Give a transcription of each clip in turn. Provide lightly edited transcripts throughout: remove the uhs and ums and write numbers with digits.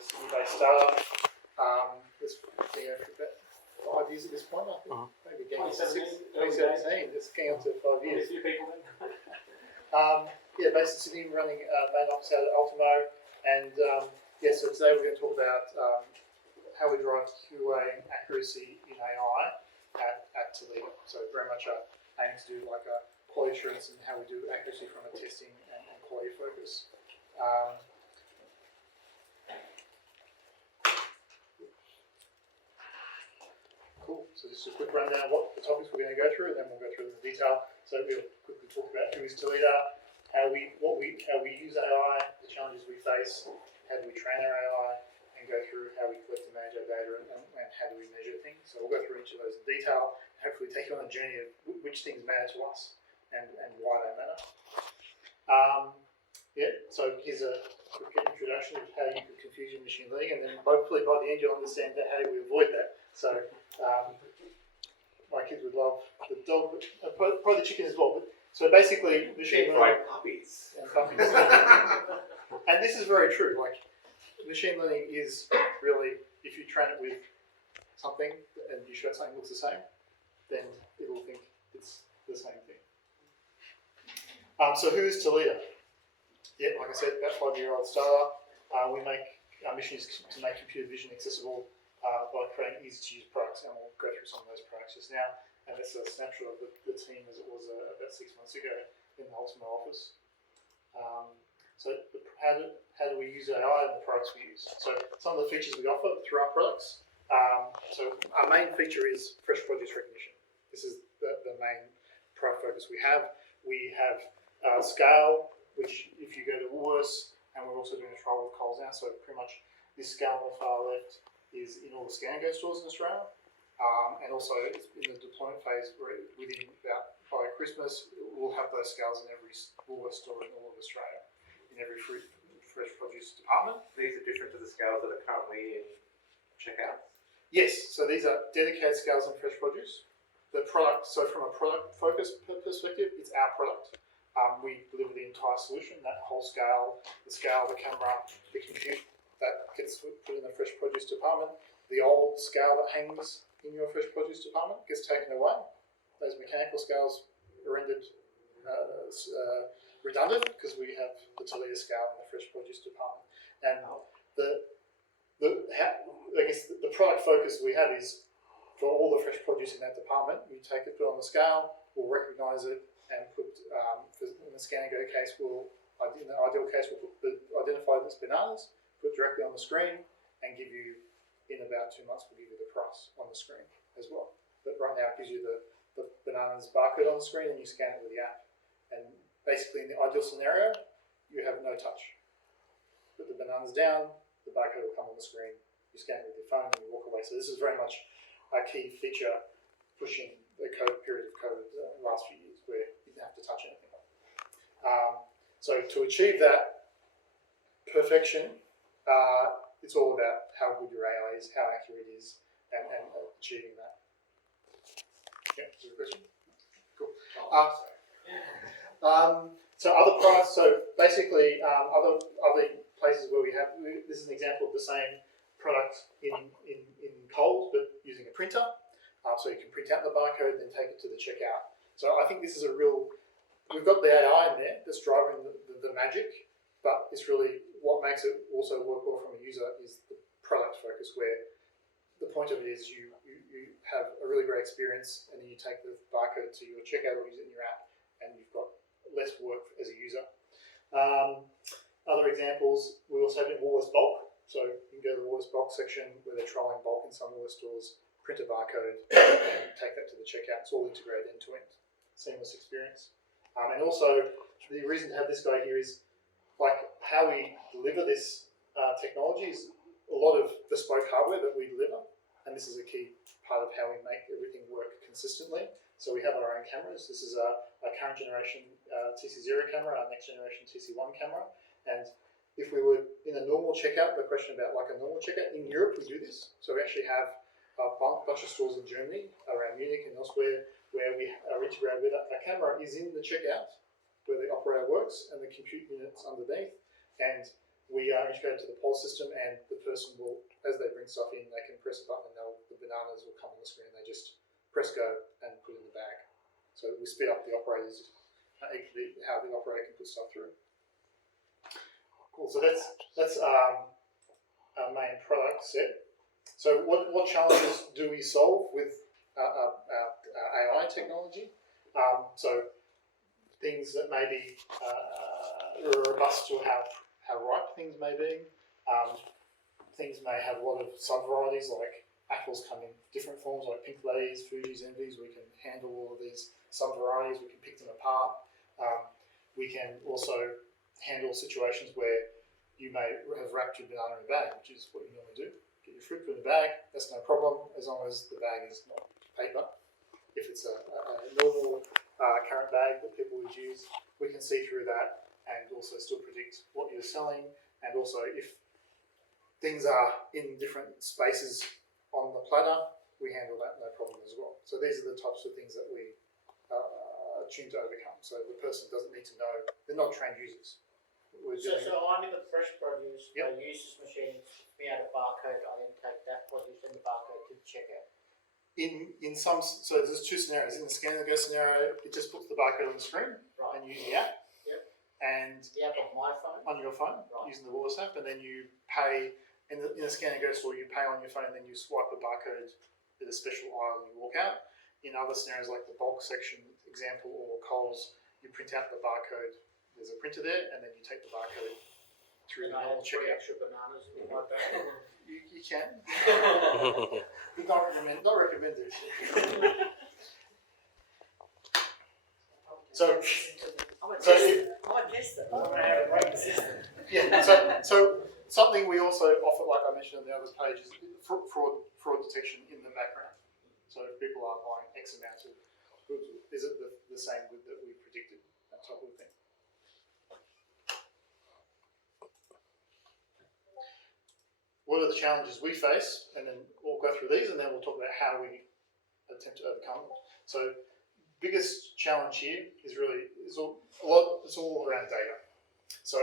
a Sydney-based startup. It's been about 5 years at this point, I think. Maybe getting 2017. It's getting up to 5 years. A few people then. Based in Sydney, running main office out at Ultimo, and so today we're going to talk about how we drive QA and accuracy in AI at Tiliter. So very much aim to do like a quality assurance and how we do accuracy from a testing and quality focus. Cool. So just a quick rundown of what the topics we're going to go through, and then we'll go through the detail. So we'll quickly talk about who is Tiliter, how we use AI, the challenges we face, how do we train our AI, and go through how we collect and manage our data, and how do we measure things. So we'll go through each of those in detail, and hopefully take you on a journey of which things matter to us and why they matter. So here's a quick introduction of how you could confuse your machine learning, and then hopefully by the end you'll understand how we avoid that. So my kids would love the dog, but probably the chicken as well. But so basically, machine learning puppies. and puppies. And this is very true. Like machine learning is really, if you train it with something and you show it something that looks the same, then it will think it's the same thing. So who is Tiliter? Like I said, about 5-year-old startup. We make our mission is to make computer vision accessible by creating easy-to-use products, and we'll go through some of those products just now. And this is a snapshot of the team as it was about 6 months ago in the Ultimo office. So how do we use AI in the products we use? So some of the features we offer through our products. So our main feature is fresh produce recognition. This is the main product focus we have. We have scale, which if you go to Woolworths, and we're also doing a trial with Coles now, so pretty much this scale on the far left is in all the Scan and Go stores in Australia. And also it's in the deployment phase where within about by Christmas, we'll have those scales in every Woolworths store in all of Australia, in every fresh produce department. These are different to the scales that are currently in checkout? Yes, so these are dedicated scales in fresh produce. The product, so from a product focus perspective, it's our product. We deliver the entire solution, that whole scale, the camera, the compute that gets put in the fresh produce department. The old scale that hangs in your fresh produce department gets taken away. Those mechanical scales are rendered redundant because we have the Tiliter scale in the fresh produce department. And the product focus we have is for all the fresh produce in that department. You take it, put it on the scale, we'll recognise it, and put in the Scan and Go case, in the ideal case, we'll identify this bananas, put it directly on the screen, and give you, in about 2 months, we'll give you the price on the screen as well. But right now it gives you the bananas barcode on the screen and you scan it with the app. And basically in the ideal scenario, you have no touch. Put the bananas down, the barcode will come on the screen, you scan it with your phone and you walk away. So this is very much a key feature pushing the COVID period of COVID the last few years where you didn't have to touch anything. So to achieve that perfection, it's all about how good your AI is, how accurate it is, and achieving that. Yeah, is there a question? Cool. So other products, so basically other places where we have, this is an example of the same product in Coles, but using a printer. So you can print out the barcode and then take it to the checkout. So I think this is we've got the AI in there that's driving the magic, but it's really what makes it also work well from a user is the product focus, where the point of it is you have a really great experience and then you take the barcode to your checkout or use it in your app and you've got less work as a user. Other examples, we also have in Woolworths Bulk. So you can go to the Woolworths Bulk section where they're trialling bulk in some Woolworths stores, print a barcode and take that to the checkout. It's all integrated end to end, seamless experience. And also the reason to have this guy here is like how we deliver this technology is a lot of bespoke hardware that we deliver, and this is a key part of how we make everything work consistently. So we have our own cameras. This is a current generation TC0 camera, our next generation TC1 camera, and if we were in a normal checkout, the question about like a normal checkout, in Europe we do this. So we actually have a bunch of stores in Germany, around Munich and elsewhere, where we are integrated with a camera is in the checkout where the operator works and the compute unit's underneath, and we we are integrated to the POS system, and the person will, as they bring stuff in, they can press a button and the bananas will come on the screen. They just press go and put it in the bag. So we speed up the operators, how the operator can put stuff through. Cool. So that's our main product set. So what challenges do we solve with our AI technology? So things that may be robust to how ripe things may be. Things may have a lot of sub-varieties, like apples come in different forms, like pink ladies, Fuji's, envies. We can handle all of these sub-varieties. We can pick them apart. We can also handle situations where you may have wrapped your banana in a bag, which is what you normally do. Get your fruit, put in a bag. That's no problem, as long as the bag is not paper. If it's a normal current bag that people would use, we can see through that and also still predict what you're selling. And also, if things are in different spaces on the platter, we handle that no problem as well. So these are the types of things that we are tuned to overcome. So the person doesn't need to know, they're not trained users. So I'm in the fresh produce, Yep. I use this machine, me out a barcode, I then take that produce and the barcode to the checkout. In some, so there's two scenarios. In the scan and go scenario, it just puts the barcode on the screen Right. and you use the app. Yep. And The app on my phone? on your phone, Right. using the Woolworths app, and then you pay in a scan and go store. You pay on your phone, and then you swipe the barcode at a special aisle and you walk out. In other scenarios, like the bulk section example or Coles, you print out the barcode. There's a printer there, and then you take the barcode through And the I normal have 3 checkout. extra bananas in my bag. You can. But not recommended. So I'm a So tester. I'm a tester. I'm going to have a great system. yeah, so something we also offer, like I mentioned on the other page, is fraud detection in the background. So if people are buying X amount of goods, is it the same good that we predicted? That type of thing. What are the challenges we face? And then we'll go through these, and then we'll talk about how we attempt to overcome them. So, biggest challenge here is really it's all around data. So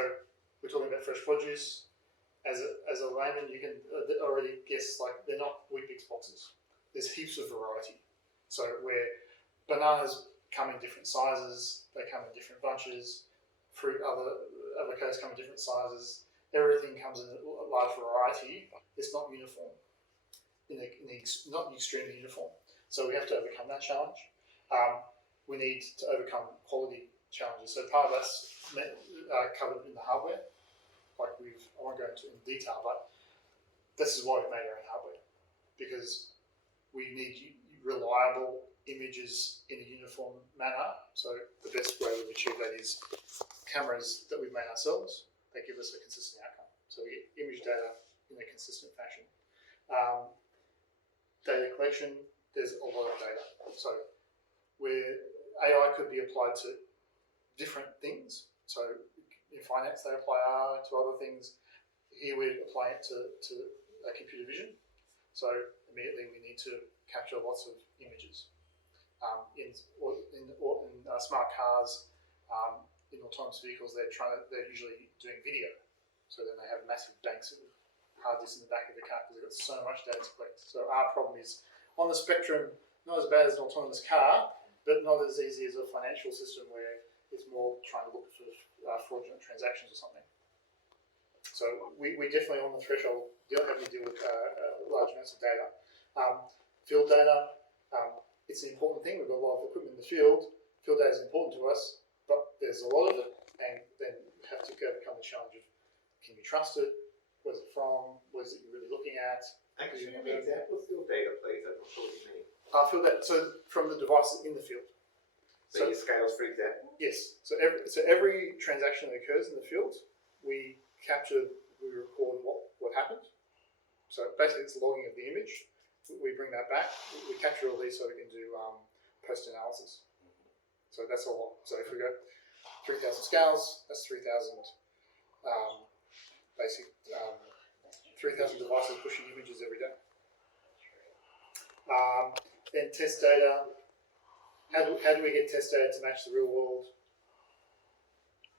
we're talking about fresh produce. As a layman, you can already guess, like, they're not Weet-Bix boxes. There's heaps of variety. So where bananas come in different sizes, they come in different bunches. Avocados come in different sizes. Everything comes in a large variety. It's not uniform. Not extremely uniform. So we have to overcome that challenge. We need to overcome quality challenges. So part of that's covered in the hardware. Like I won't go into in detail, but this is why we made our own hardware, because we need reliable images in a uniform manner. So the best way we've achieved that is cameras that we've made ourselves. They give us a consistent outcome. So we get image data in a consistent fashion. Data collection, there's a lot of data. So where AI could be applied to different things. So in finance, they apply AI to other things. Here we apply it to computer vision. So immediately we need to capture lots of images. In smart cars, in autonomous vehicles, they're usually doing video. So then they have massive banks of hard disks in the back of the car because they've got so much data to collect. So our problem is on the spectrum, not as bad as an autonomous car, but not as easy as a financial system where it's more trying to look for fraudulent transactions or something. So we definitely on the threshold having to deal with large amounts of data. Field data, it's an important thing. We've got a lot of equipment in the field. Field data is important to us, but there's a lot of it, and then you have to overcome the challenge of, can you trust it? Where's it from? What is it you're really looking at? Could you give me an example of field data, please? I'm not sure what you mean. Field data, so from the devices in the field. So your scales, for example? Yes. So every transaction that occurs in the field, we record what happened. So basically, it's logging of the image. We bring that back. We capture all these so we can do post analysis. So that's a lot. So if we go 3,000 scales, that's 3,000 3,000 devices pushing images every day. Then test data. How do we get test data to match the real world?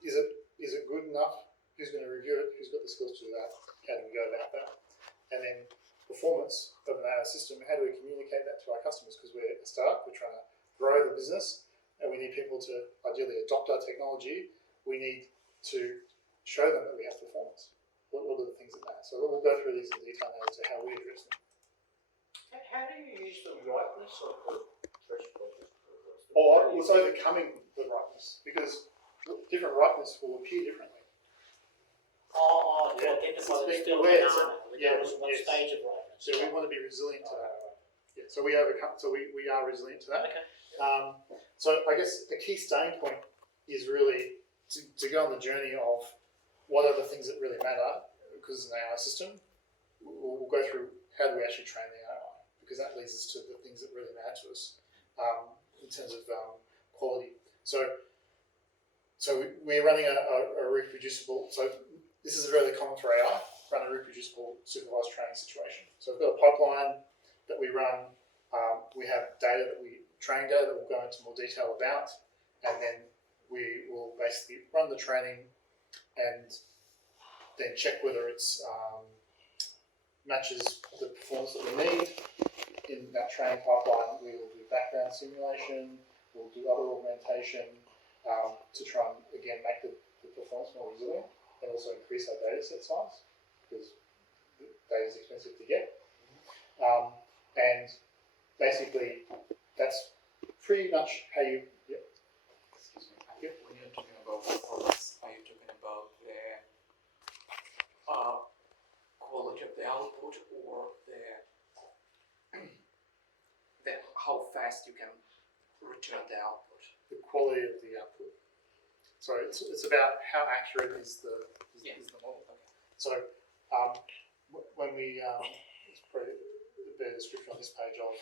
Is it good enough who's going to review it, who's got the skills to do that, how do we go about that, and then performance of an AI system, how do we communicate that to our customers, because we're a startup, we're trying to grow the business, and we need people to ideally adopt our technology. We need to show them that we have performance. What are the things that matter? So we'll go through these in detail now to how we address them. How do you use the ripeness of the fresh produce? Or it's overcoming the ripeness, because different ripeness will appear differently. To Yeah. identify the It's still where banana, regardless of what yes. stage of ripeness. So we want to be resilient to that. Yeah. So we overcome. So we are resilient to that. Okay. So I guess the key starting point is really to go on the journey of what are the things that really matter, because it's an AI system. We'll go through how do we actually train the AI, because that leads us to the things that really matter to us in terms of quality. So we're running a reproducible. So this is really common for AI. Run a reproducible supervised training situation. So we've got a pipeline that we run. We have data that training data that we'll go into more detail about, and then we will basically run the training and then check whether it's matches the performance that we need. In that training pipeline, we will do background simulation, we'll do other augmentation to try and again make the performance more resilient, and also increase our data set size, because the data is expensive to get. And basically, that's pretty much how you. Yep. Excuse me. When you're talking about performance, are you talking about the quality of the output, or the how fast you can return the output? The quality of the output. So it's about how accurate is the model. Okay. So when we it's probably a better description on this page of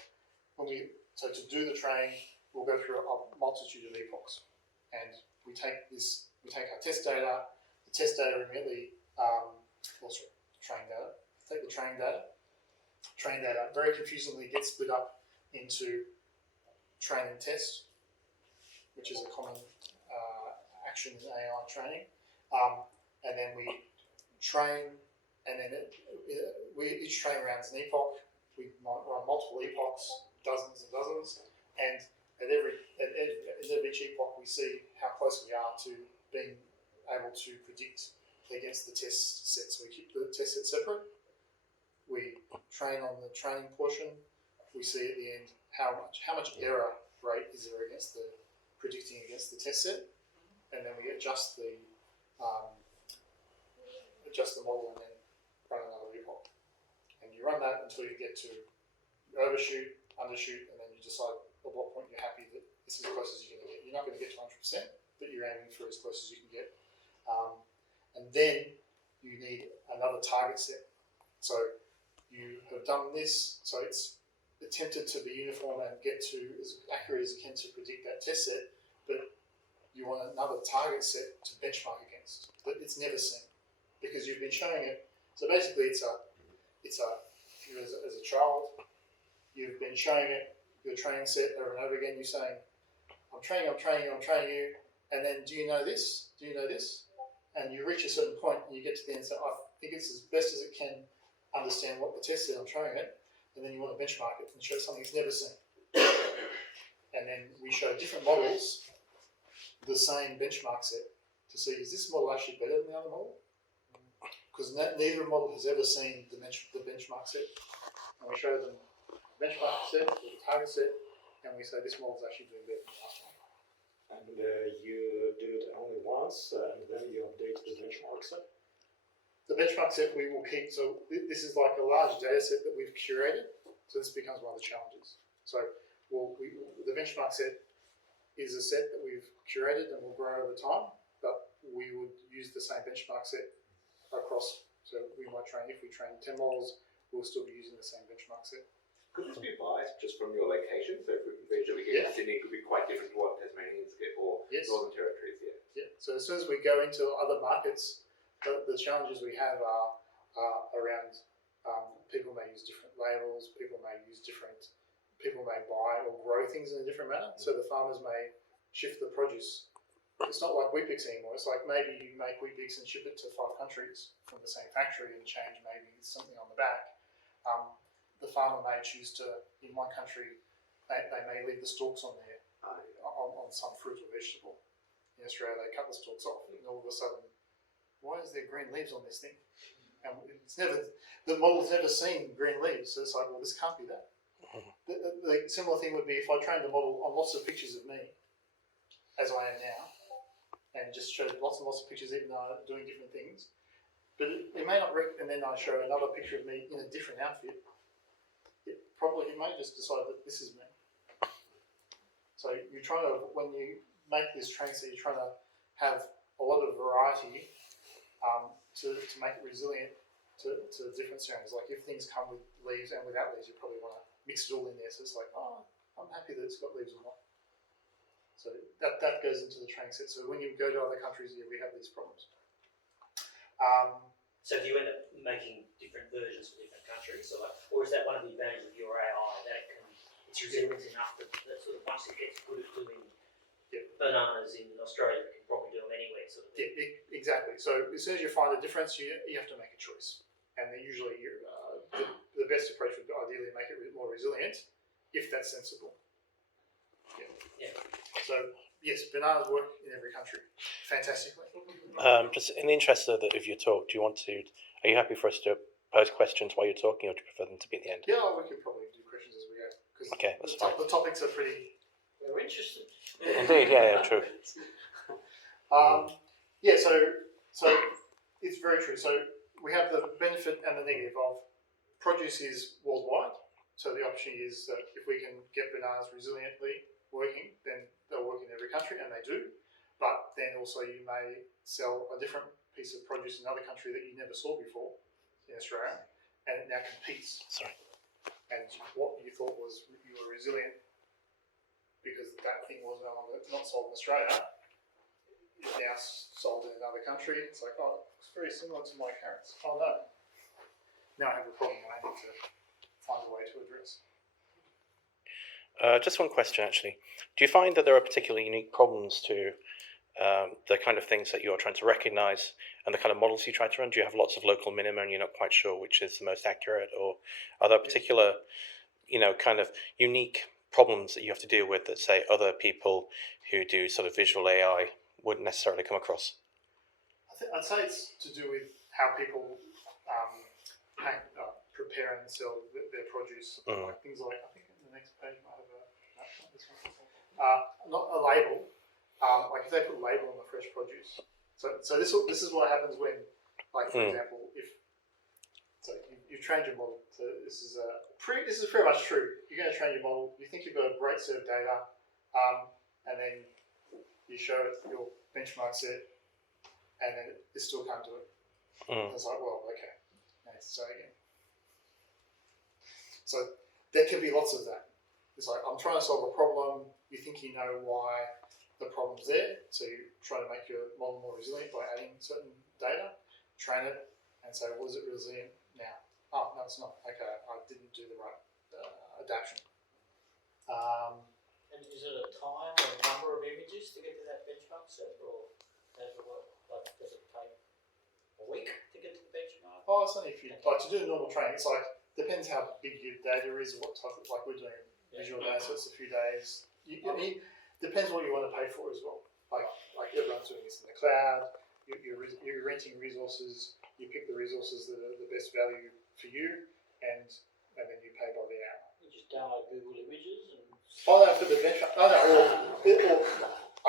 so to do the training, we'll go through a multitude of epochs, and we take our test data. The test data immediately training data. Take the training data. Training data very confusingly gets split up into train and test, which is a common action in AI training, and then we train, and then each train runs an epoch. We might run multiple epochs, dozens and dozens, and at the end of each epoch we see how close we are to being able to predict against the test set. So we keep the test set separate. We train on the training portion. We see at the end how much error rate is there against the predicting against the test set, and then we adjust the model and then run another epoch. And you run that until you get to overshoot, undershoot, and then you decide at what point you're happy that this is as close as you're going to get. You're not going to get to 100%, but you're aiming for as close as you can get. And then you need another target set. So you have done this, so it's attempted to be uniform and get to as accurate as you can to predict that test set, but you want another target set to benchmark against that it's never seen, because you've been showing it. So basically as a child, you've been showing it your training set over and over again. You're saying, I'm training you, and then do you know this? Do you know this? And you reach a certain point and you get to the end and say, I think it's as best as it can understand what the test said I'm showing it, and then you want to benchmark it and show something it's never seen. And then we show different models the same benchmark set to see, is this model actually better than the other model? Because neither model has ever seen the benchmark set. And we show them the benchmark set or the target set, and we say this model is actually doing better than the last one. And you do it only once, and then you update the benchmark set? The benchmark set we will keep, so this is like a large data set that we've curated, so this becomes one of the challenges. So the benchmark set is a set that we've curated and will grow over time, but we would use the same benchmark set across, so we might train, if we train 10 models, we'll still be using the same benchmark set. Could this be biased just from your location? So if we eventually get to Sydney, it could be quite different to what Tasmanians get, or Northern Territories get. Yeah, so as soon as we go into other markets, the challenges we have are around people may use different labels, people may buy or grow things in a different manner. So the farmers may shift the produce it's not like Weet-Bix anymore. It's like maybe you make Weet-Bix and ship it to 5 countries from the same factory and change maybe something on the back. The farmer may choose to, in one country, they may leave the stalks on there on some fruit or vegetable. In Australia, they cut the stalks off, and all of a sudden, why is there green leaves on this thing? And the model's never seen green leaves, so it's like, well, this can't be that. The similar thing would be if I trained the model on lots of pictures of me, as I am now, and just showed lots and lots of pictures, even though I'm doing different things. But it may not, and then I show another picture of me in a different outfit. It may just decide that this is me. So you're trying to, when you make this training set, you're trying to have a lot of variety to make it resilient to different surroundings. Like if things come with leaves and without leaves, you probably want to mix it all in there. So it's like, oh, I'm happy that it's got leaves or not. So that goes into the training set. So when you go to other countries, yeah, we have these problems. So do you end up making different versions for different countries, or is that one of the advantages of your AI that it's resilient enough that sort of once it gets good at doing bananas in Australia, it can probably do them anywhere, sort of thing? Yeah, exactly. So as soon as you find a difference, you have to make a choice, and then usually the best approach would ideally make it more resilient, if that's sensible. Yeah. So yes, bananas work in every country fantastically. Just in the interest of your talk, are you happy for us to pose questions while you're talking, or do you prefer them to be at the end? Yeah, we could probably do questions as we go, because the topics are pretty. We're interested. Indeed, yeah, true. So it's very true. So we have the benefit and the negative of produce is worldwide. So the opportunity is that if we can get bananas resiliently working, then they'll work in every country, and they do. But then also you may sell a different piece of produce in another country that you never saw before in Australia, and it now competes. Sorry. And what you thought was you were resilient because that thing was no longer not sold in Australia, is now sold in another country. It's like, oh, it's very similar to my carrots. Oh no. Now I have a problem I need to find a way to address. Just one question, actually. Do you find that there are particularly unique problems to the kind of things that you're trying to recognize and the kind of models you try to run? Do you have lots of local minima and you're not quite sure which is the most accurate, or are there particular, kind of unique problems that you have to deal with that, say, other people who do sort of visual AI wouldn't necessarily come across? I'd say it's to do with how people prepare and sell their produce. Like things like, I think in the next page might have not a label. Like if they put a label on the fresh produce. So this is what happens when, like for example, you've trained your model. So this is pretty much true. You're going to train your model. You think you've got a great set of data, and then you show it your benchmark set, and then it still can't do it. It's like, well, okay, let's try again. So there can be lots of that. It's like, I'm trying to solve a problem. You think you know why the problem's there, so you try to make your model more resilient by adding certain data, train it, and say, well, is it resilient now? Oh, no, it's not. Okay, I didn't do the right adaptation. And is it a time or a number of images to get to that benchmark set, or how does it work? Like, does it take a week to get to the benchmark? Oh, it's only a few. Like to do normal training, it's like, depends how big your data is, or what type of, like we're doing visual data, so it's a few days. Depends what you want to pay for as well. Like everyone's doing this in the cloud. You're renting resources. You pick the resources that are the best value for you, and then you pay by the hour. You just download Google Images and. Oh no, for the benchmark. Oh no, or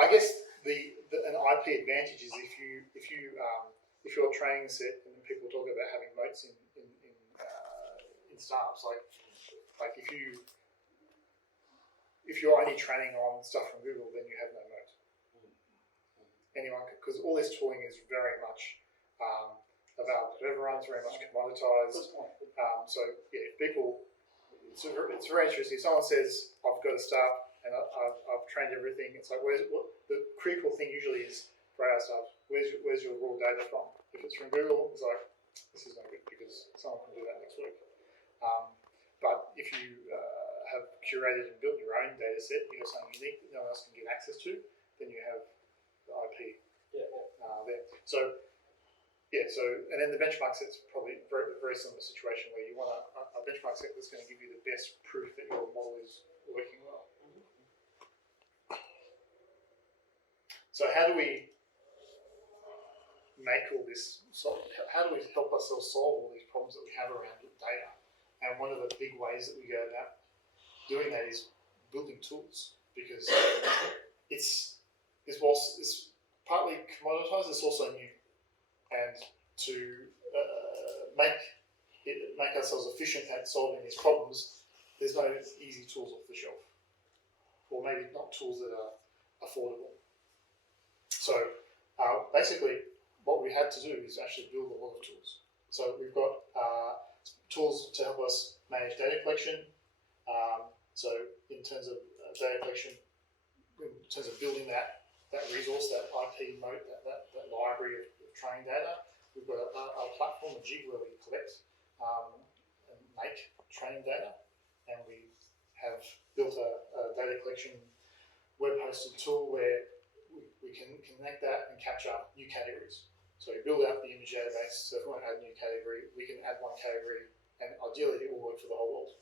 I guess an IP advantage is if you're training a set, and people talk about having moats in startups, like if you're only training on stuff from Google, then you have no moat. Anyone, because all this tooling is very much available to everyone. It's very much commoditized. So yeah, people, it's very interesting. If someone says, "I've got a staff and I've trained everything," it's like, the critical thing usually is for our staff, where's your raw data from? If it's from Google, it's like, this is no good because someone can do that next week. But if you have curated and built your own data set, you have something unique that no one else can get access to, then you have IP Yeah. there. So and then the benchmark set's probably very, very similar situation where you want a benchmark set that's going to give you the best proof that your model is working well. So how do we make all this? How do we help ourselves solve all these problems that we have around data? And one of the big ways that we go about doing that is building tools, because it's partly commoditized, it's also new. And to make ourselves efficient at solving these problems, there's no easy tools off the shelf, or maybe not tools that are affordable. So basically, what we had to do is actually build a lot of tools. So we've got tools to help us manage data collection. So in terms of data collection, in terms of building that resource, that IP moat, that library of training data, we've got a platform, a jig, where we collect and make training data, and we have built a data collection web-hosted tool where we can connect that and capture new categories. So we build out the image database, so if we want to add a new category, we can add one category, and ideally it will work for the whole world.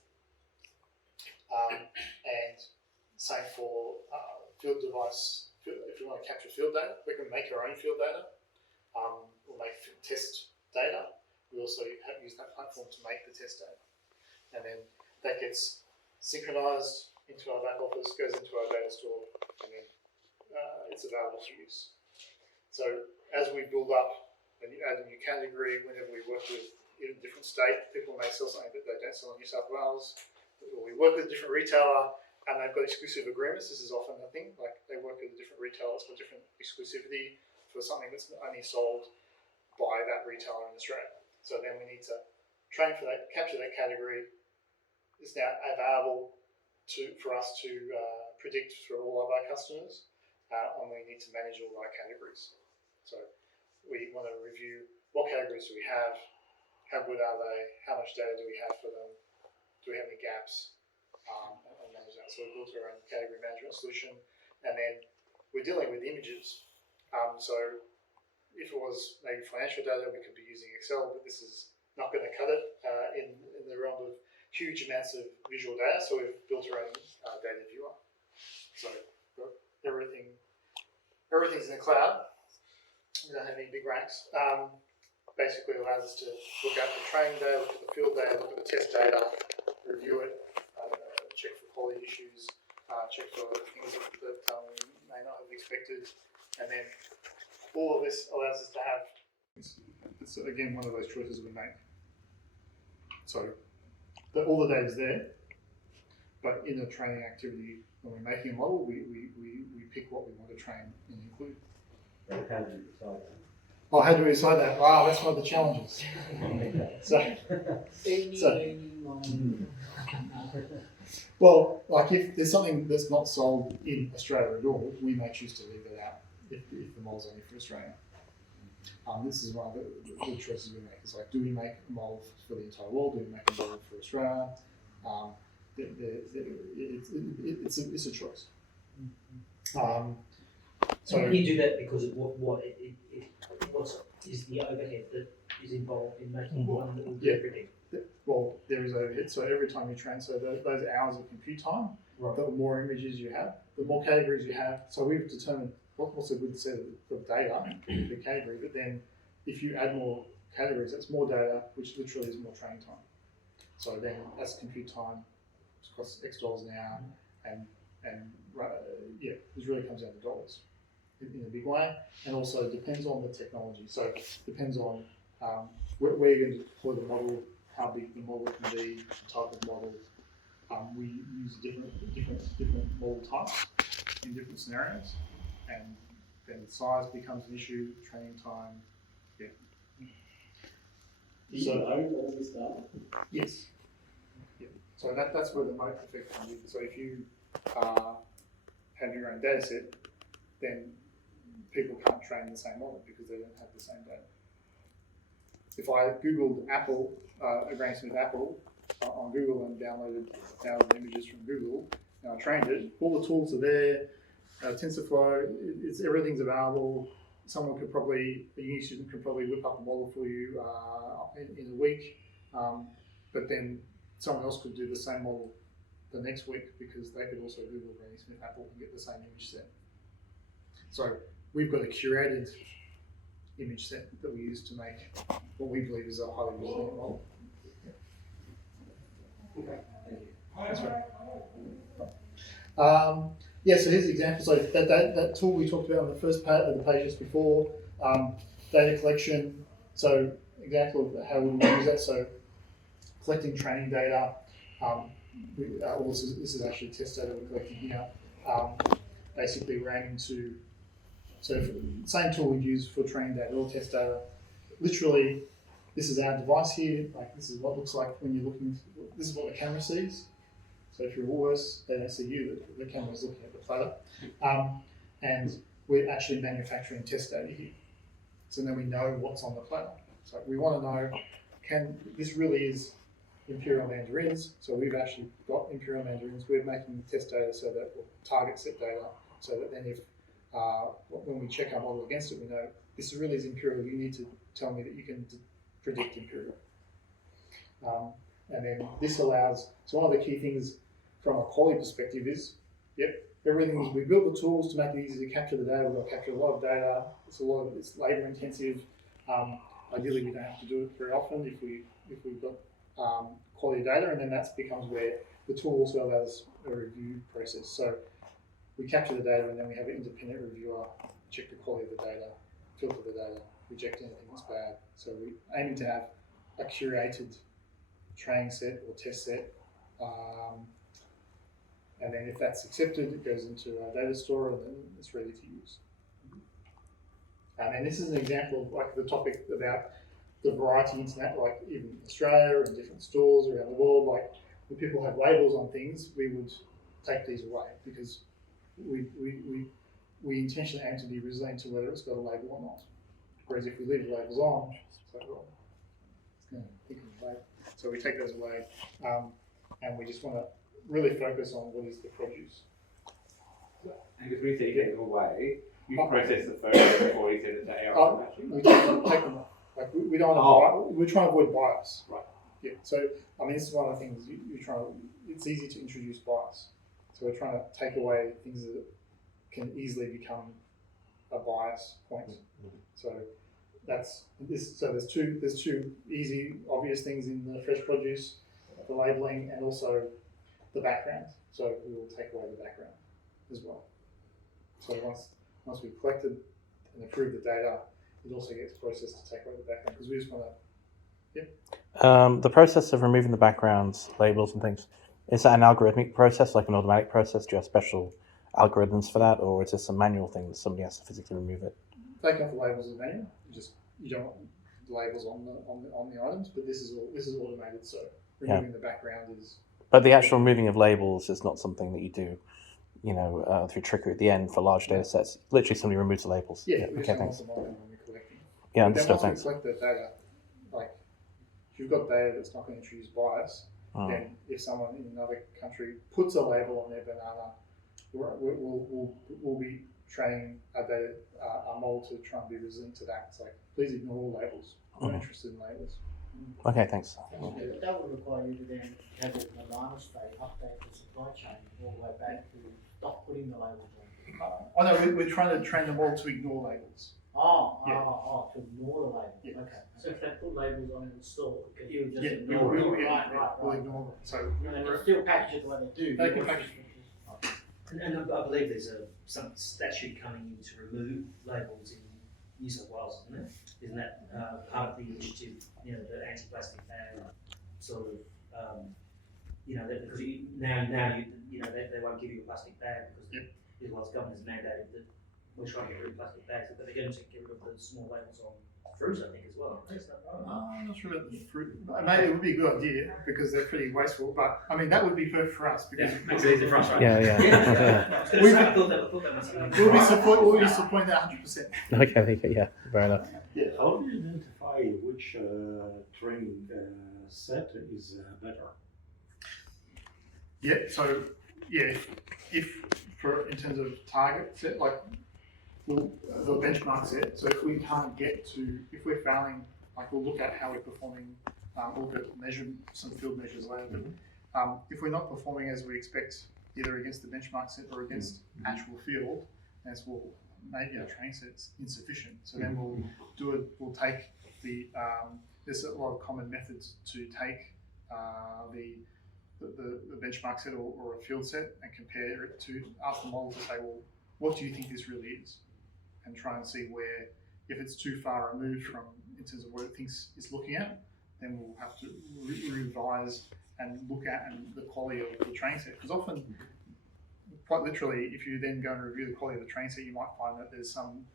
And same for field device. If we want to capture field data, we can make our own field data. We'll make test data. We also use that platform to make the test data. And then that gets synchronized into our back office, goes into our data store, and then it's available for use. So as we build up and add a new category, whenever we work with in a different state, people may sell something that they don't sell in New South Wales, or we work with a different retailer and they've got exclusive agreements. This is often a thing, like they work with a different retailer that's got different exclusivity for something that's only sold by that retailer in Australia. So then we need to train for that, capture that category. It's now available for us to predict for all of our customers, and we need to manage all of our categories. So we want to review what categories do we have, how good are they, how much data do we have for them, do we have any gaps, and manage that. So we built our own category management solution, and then we're dealing with images. So if it was maybe financial data, we could be using Excel, but this is not going to cut it in the realm of huge amounts of visual data. So we've built our own data viewer. So everything's in the cloud. We don't have any big racks. Basically allows us to look at the training data, look at the field data, look at the test data, review it, check for quality issues, check for things that we may not have expected, and then all of this allows us to have. It's again one of those choices we make. So all the data is there, but in a training activity, when we're making a model, we pick what we want to train and include. How do you decide that? Oh, how do we decide that? Wow, that's one of the challenges. Well, like if there's something that's not sold in Australia at all, we may choose to leave it out if the model's only for Australia. This is one of the choices we make. It's like, do we make a model for the entire world? Do we make a model for Australia? It's a choice. So you do that because of what is the overhead that is involved in making one that will do everything? Well, there is overhead. So every time you train, so those hours of compute time, the more images you have, the more categories you have. So we've determined what's a good set of data per category, but then if you add more categories, that's more data, which literally is more training time. So then that's compute time, which costs X dollars an hour, and this really comes down to dollars in a big way, and also depends on the technology. So it depends on where you're going to deploy the model, how big the model can be, the type of model. We use different model types in different scenarios, and then size becomes an issue, training time. Yeah. Do you own all this data? Yes. Yeah. So that's where the moat effect comes in. So if you have your own data set, then people can't train the same model because they don't have the same data. If I Googled Apple, Graham Smith Apple on Google and downloaded 1,000 images from Google, and I trained it, all the tools are there, TensorFlow, it's everything's available. Someone could probably, a uni student could probably whip up a model for you in a week, but then someone else could do the same model the next week because they could also Google Granny Smith Apple and get the same image set. So we've got a curated image set that we use to make what we believe is a highly resilient model. That's right. Yeah, so here's the example. So that tool we talked about on the first part of the page just before, data collection. So example of how we would use that. So collecting training data. This is actually test data we're collecting here. Basically, we're aiming to, so the same tool we use for training data or test data. Literally, this is our device here. Like this is what it looks like when you're looking. This is what the camera sees. So if you're worse, they don't see you. The camera's looking at the platter, and we're actually manufacturing test data here. So then we know what's on the platter. So we want to know, this really is imperial mandarins. So we've actually got imperial mandarins. We're making test data so that we'll target set data, so that then if when we check our model against it, we know this really is imperial. You need to tell me that you can predict imperial. And then this allows. So one of the key things from a quality perspective is, everything is, we built the tools to make it easy to capture the data. We've got to capture a lot of data. It's labour intensive. Ideally, we don't have to do it very often if we've got quality data, and then that becomes where the tool also allows a review process. So we capture the data, and then we have an independent reviewer check the quality of the data, filter the data, reject anything that's bad. So we're aiming to have a curated training set or test set. And then if that's accepted, it goes into our data store and then it's ready to use. And this is an example of like the topic about the variety internet, like even Australia and different stores around the world, like when people have labels on things, we would take these away because we intentionally aim to be resilient to whether it's got a label or not. Whereas if we leave the labels on, it's like, well, it's going to think of the label. So we take those away, and we just want to really focus on what is the produce. And because we say take it away, you process the photo before you send it to our matching? We take them off. Like we don't want to we're trying to avoid bias. Right. Yeah. So I mean, this is one of the things you're trying to. It's easy to introduce bias. So we're trying to take away things that can easily become a bias point. Mm-hmm. So that's this. So there's two easy, obvious things in the fresh produce, the labeling, and also the background. So we will take away the background as well. So once we've collected and approved the data, it also gets processed to take away the background because we just want to. The process of removing the backgrounds, labels, and things, is that an algorithmic process, like an automatic process? Do you have special algorithms for that, or is this a manual thing that somebody has to physically remove it? Taking off the labels is manual. You don't want the labels on the items, but this is automated. So removing the background is. But the actual removing of labels is not something that you do, through trickery at the end for large data sets. Literally, somebody removes the labels. Yeah. Okay, thanks. Them on when we're collecting. Yeah, understood. Once thanks. we collect the data, like if you've got data that's not going to introduce bias, then if someone in another country puts a label on their banana, we'll be training our model to try and be resilient to that. It's like, please ignore all labels. I'm not interested in labels. Okay, thanks. But that would require you to then have a banana state, update the supply chain all the way back to stop putting the labels on. We're trying to train the model to ignore labels. To ignore the labels. Yeah. Okay. So if they put labels on in the store, can you just We'll ignore it? we'll ignore them. So And they can still package it the way they do. They can package And I believe there's some statute coming in to remove labels in New South Wales, isn't it? Isn't that part of the initiative, the anti-plastic bag sort of, because they won't give you a plastic bag because the government has mandated that we're trying to get rid of plastic bags, but they're going to get rid of the small labels on fruit, I think, as well. I'm not sure about the fruit. Maybe it would be a good idea because they're pretty wasteful, but I mean that would be perfect for us because makes it easy for us, right? Yeah. I thought that must be. we'll be supporting that 100%. Okay, yeah, fair enough. Yeah. How do you identify which training set is better? Yeah, so if for in terms of target set, like the benchmark set. So if we can't get to, if we're failing, like we'll look at how we're performing. We'll look at some field measures later. But if we're not performing as we expect, either against the benchmark set or against actual field, as well, maybe our training set's insufficient. So then we'll do it. We'll take the there's a lot of common methods to take the benchmark set or a field set and compare it to, ask the model to say, well, what do you think this really is? And try and see where, if it's too far removed from in terms of what it thinks it's looking at, then we'll have to revise and look at the quality of the training set. Because often, quite literally, if you then go and review the quality of the training set, you might find that there's some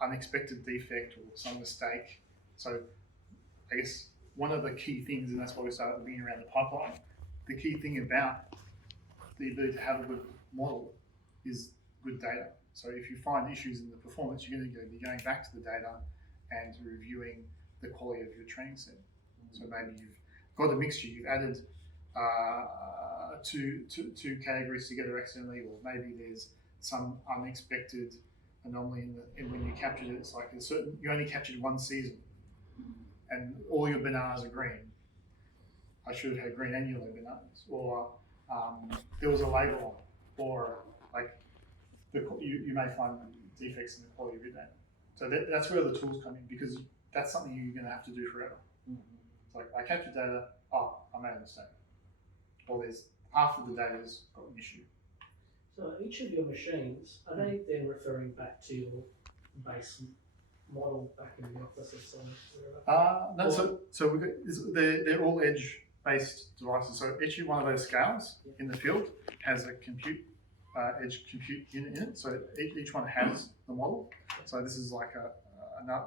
unexpected defect or some mistake. So I guess one of the key things, and that's why we started looking around the pipeline, the key thing about the ability to have a good model is good data. So if you find issues in the performance, you're going to be going back to the data and reviewing the quality of your training set. So maybe you've got a mixture, you've added two categories together accidentally, or maybe there's some unexpected anomaly in when you captured it. It's like you only captured one season and all your bananas are green. I should have had green and yellow bananas. Or there was a label on it, or like you may find defects in the quality of your data. So that's where the tools come in, because that's something you're going to have to do forever. It's like, I captured data, I made a mistake. Or there's half of the data's got an issue. So each of your machines, are they then referring back to your base model back in the office or something? No, so we've got, they're all edge-based devices. So each one of those scales in the field has a edge compute unit in it. So each one has the model. So this is like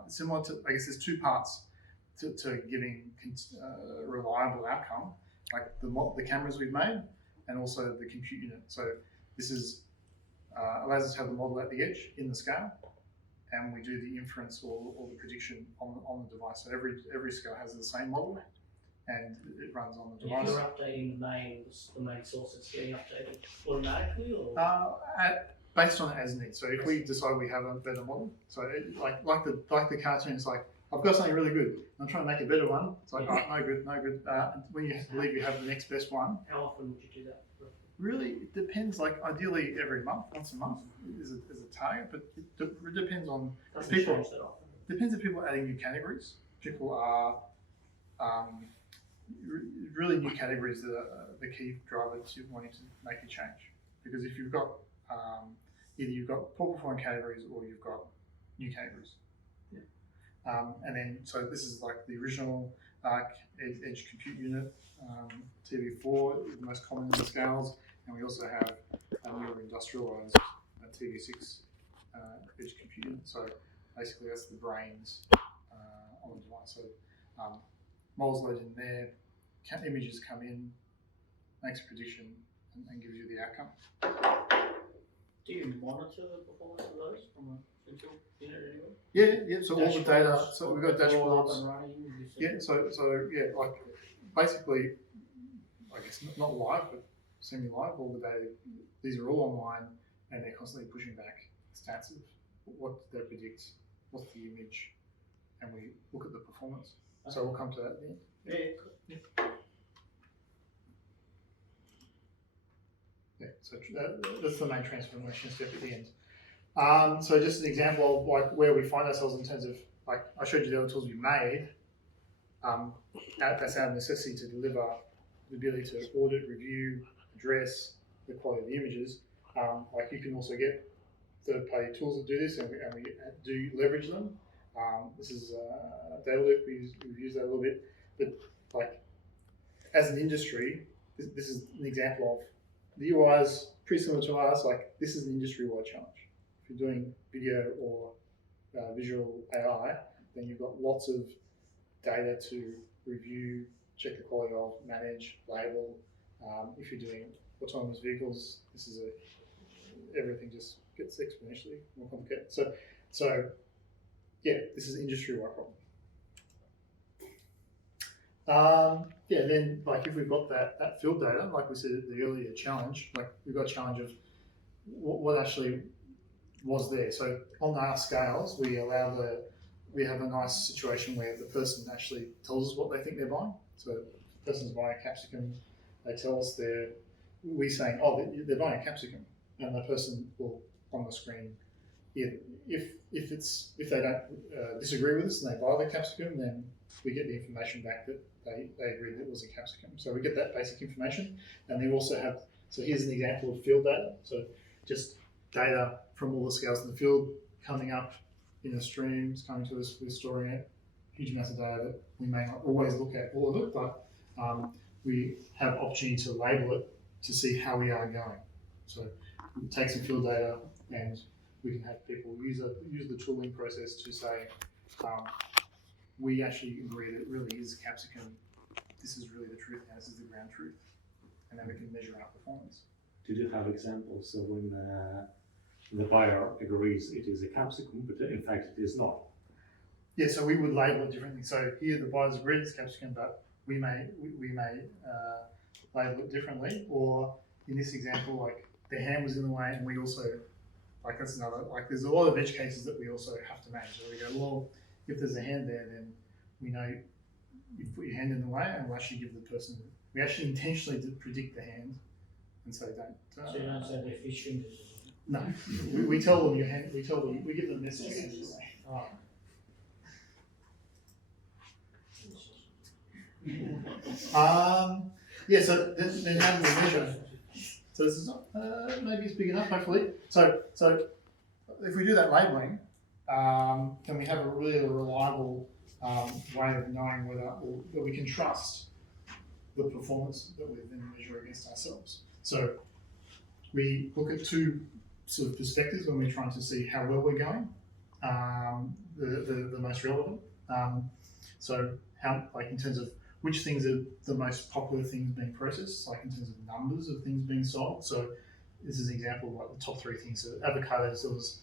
similar to, I guess there's two parts to giving reliable outcome, like the cameras we've made and also the compute unit. So this is allows us to have the model at the edge in the scale, and we do the inference or the prediction on the device. So every scale has the same model, and it runs on the device. If you're updating the main source, it's getting updated automatically, or based on as need. So if we decide we have a better model, so like the cartoon, it's like, I've got something really good, I'm trying to make a better one. It's like, no good. When you believe you have the next best one. How often would you do that? Really, it depends. Like ideally every month, once a month is a target, but it depends on people. Change that often. Depends if people are adding new categories. People are really new categories that are the key driver to wanting to make a change. Because if you've got either you've got poor performing categories or you've got new categories. Yeah. And then so this is like the original edge compute unit, TV4, the most common in the scales. And we also have a newer industrialized TV6 edge compute unit. So basically that's the brains on the device. So models loaded in there, images come in, makes a prediction, and gives you the outcome. Do you monitor the performance of those from a central unit anyway? Yeah. So all the data. So we've got dashboards. Yeah, like basically, I guess not live, but semi-live. All the data. These are all online, and they're constantly pushing back stats of what they predict, what's the image, and we look at the performance. So we'll come to that at the end. Yeah, so that's the main transformation step at the end. So just an example of like where we find ourselves in terms of, like I showed you the other tools we made. That's our necessity to deliver the ability to audit, review, address the quality of the images. Like you can also get third-party tools that do this, and we do leverage them. This is Data Loop. We've used that a little bit, but like as an industry, this is an example of the UI is pretty similar to ours. Like this is an industry-wide challenge. If you're doing video or visual AI, then you've got lots of data to review, check the quality of, manage, label. If you're doing autonomous vehicles, this is everything just gets exponentially more complicated. So yeah, this is an industry-wide problem. Yeah, then like if we've got that field data, like we said at the earlier challenge, like we've got a challenge of what actually was there. So on our scales, we have a nice situation where the person actually tells us what they think they're buying. So if the person's buying a capsicum, they tell us we're saying, oh, they're buying a capsicum, and the person will on the screen, if they don't disagree with us and they buy the capsicum, then we get the information back that they agreed that it was a capsicum. So we get that basic information, and they also have. So here's an example of field data. So just data from all the scales in the field coming up in a stream, it's coming to us, we're storing it, huge amounts of data that we may not always look at all of it, but we have opportunity to label it to see how we are going. So we take some field data and we can have people use the tooling process to say, we actually agree that it really is capsicum, this is really the truth, and this is the ground truth. And then we can measure our performance. Did you have examples of when the buyer agrees it is a capsicum, but in fact it is not? Yeah, so we would label it differently. So here the buyer's agreed it's capsicum, but we may label it differently. Or in this example, like their hand was in the way, and we also, like that's another, like there's a lot of edge cases that we also have to manage. So we go, well, if there's a hand there, then we know you put your hand in the way, and we'll actually give the person, we actually intentionally predict the hand, and so don't. So you don't say they're fish fingers. No, we tell them your hand. We tell them, we give them messages. Oh. Yeah, so then how do we measure? So this is not, maybe it's big enough, hopefully. So if we do that labeling, then we have a really reliable way of knowing that we can trust the performance that we then measure against ourselves. So we look at two sort of perspectives when we're trying to see how well we're going, the most relevant. So how, like in terms of which things are the most popular things being processed, like in terms of numbers of things being sold. So this is an example of like the top three things. So avocados, there was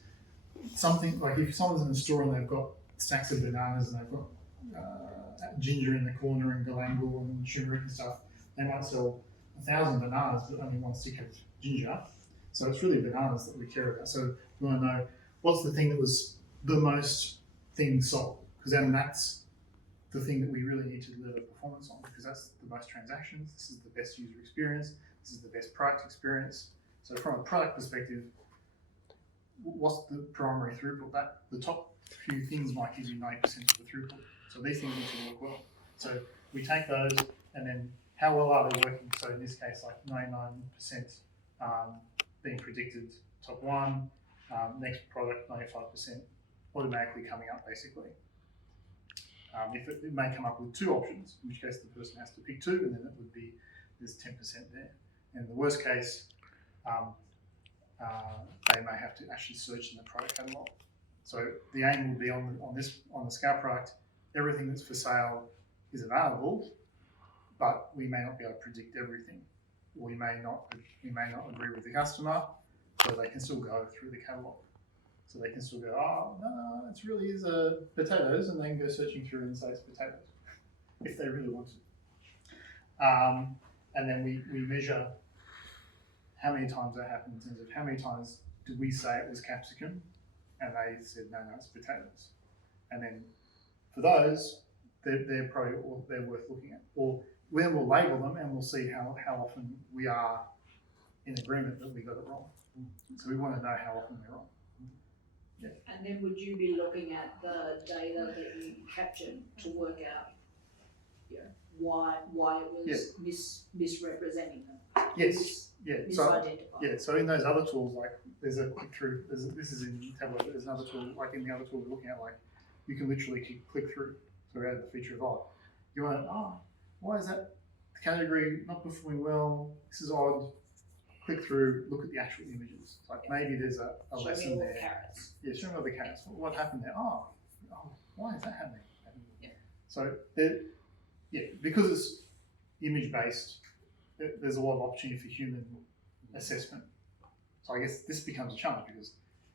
something like if someone's in the store and they've got stacks of bananas and they've got ginger in the corner and galangal and turmeric and stuff, they might sell 1,000 bananas but only one stick of ginger. So it's really bananas that we care about. So we want to know what's the thing that was the most thing sold, because then that's the thing that we really need to deliver performance on, because that's the most transactions, this is the best user experience, this is the best product experience. So from a product perspective, what's the primary throughput? That the top few things might give you 90% of the throughput. So these things need to work well. So we take those and then how well are they working? So in this case, like 99% being predicted top one, next product 95% automatically coming up basically. If it may come up with two options, in which case the person has to pick two, and then it would be there's 10% there. And the worst case, they may have to actually search in the product catalog. So the aim will be on the scale product, everything that's for sale is available, but we may not be able to predict everything. We may not agree with the customer, so they can still go through the catalog. So they can still go, oh no, it really is potatoes, and they can go searching through and say it's potatoes, if they really want to. And then we measure how many times that happened in terms of how many times did we say it was capsicum, and they said no, it's potatoes. And then for those, they're probably they're worth looking at. Or then we'll label them and we'll see how often we are in agreement that we got it wrong. So we want to know how often we're wrong. Yeah. And then would you be looking at the data that you captured to work out, you know, why it was misrepresenting them? Yes. Yeah. Misidentifying. Yeah. So in those other tools, like there's a click through. This is in Tableau. But there's another tool, like in the other tool we're looking at, like you can literally click through. So we added the feature of you want why is that category not performing well? This is odd. Click through, look at the actual images. Like maybe there's a lesson there. Carrots. Yeah, show me all the carrots. What happened there? Oh, why is that happening? Yeah. So because it's image based, there's a lot of opportunity for human assessment. So I guess this becomes a challenge because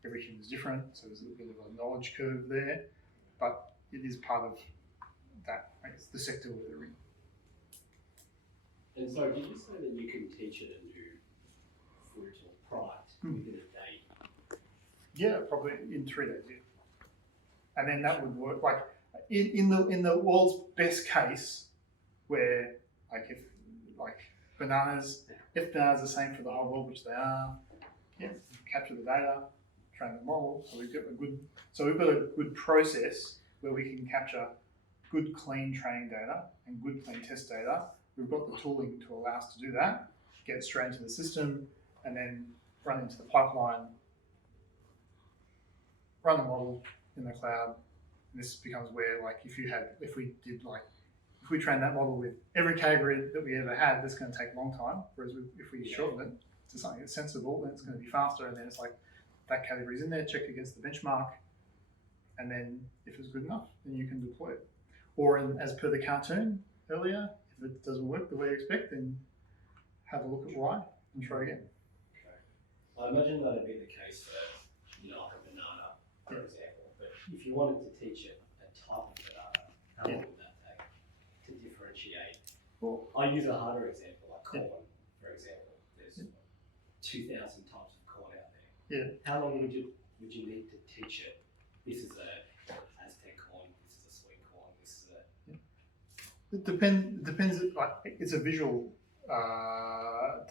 every human is different. So there's a little bit of a knowledge curve there, but it is part of that. I guess the sector where they're in. And so, did you say that you can teach it a new fruit or product within a day? Yeah, probably in 3 days. Yeah. And then that would work. Like in the world's best case, where if bananas are the same for the whole world, which they are, yeah, capture the data, train the model. So we've got a good process where we can capture good clean training data and good clean test data. We've got the tooling to allow us to do that, get it straight into the system, and then run into the pipeline, run the model in the cloud. And this becomes where, if we train that model with every category that we ever had, that's going to take a long time. Whereas if we shorten it to something that's sensible, then it's going to be faster. And then it's like that category's in there, check against the benchmark, and then if it's good enough, then you can deploy it. Or as per the cartoon earlier, if it doesn't work the way you expect, then have a look at why and try again. Okay. I imagine that'd be the case for, like a banana, for example. But if you wanted to teach it a type of banana, how long would that take to differentiate? Well, I use a harder example, like corn, for example. There's 2,000 types of corn out there. Yeah. How long would you need to teach it? This is a Aztec corn. This is a sweet corn. This is a. It depends. It's a visual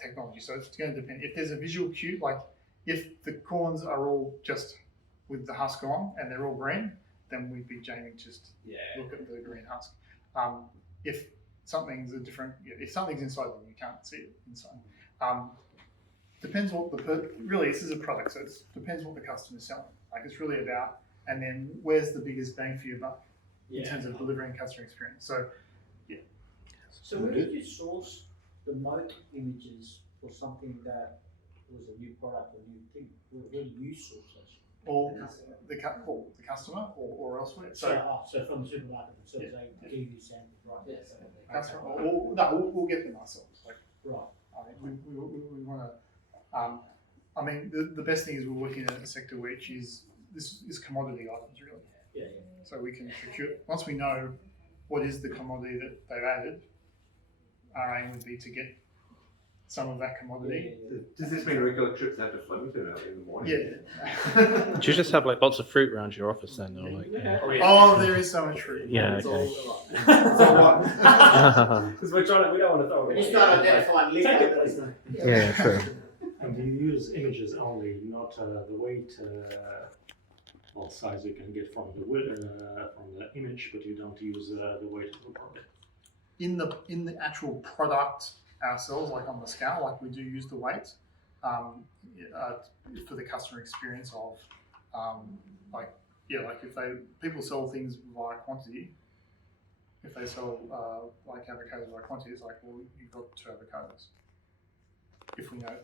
technology, so it's going to depend. If there's a visual cue, if the corns are all just with the husk on and they're all green, then we'd be jamming just look at the green husk. If something's if something's inside, then you can't see it inside. Depends what really this is a product, so it depends what the customer's selling. It's really about, and then where's the biggest bang for your buck in terms of delivering customer experience. So So where did you source the moat images for something that was a new product, a new thing? Where do you source those? or the customer or elsewhere. So from the supermarket themselves, they give you samples, right? Yes. Customer, we'll get them ourselves. Right. We want to. The best thing is we're working in a sector which is this is commodity items really. Yeah. So we can procure once we know what is the commodity that they've added. Our aim would be to get some of that commodity. Does this mean regular trips have to fund in the morning? Yeah. Do you just have lots of fruit around your office then, or Oh, there is so much fruit. Yeah. It's Okay. all because we don't want to throw it When you away. start identifying Take it, liquor, please. Yeah, true. And you use images only, not the weight or size you can get from the image, but you don't use the weight of the product. In the actual product ourselves, like on the scale, we do use the weight for the customer experience of if people sell things via quantity. If they sell avocados by quantity, it's you've got 2 avocados. If we know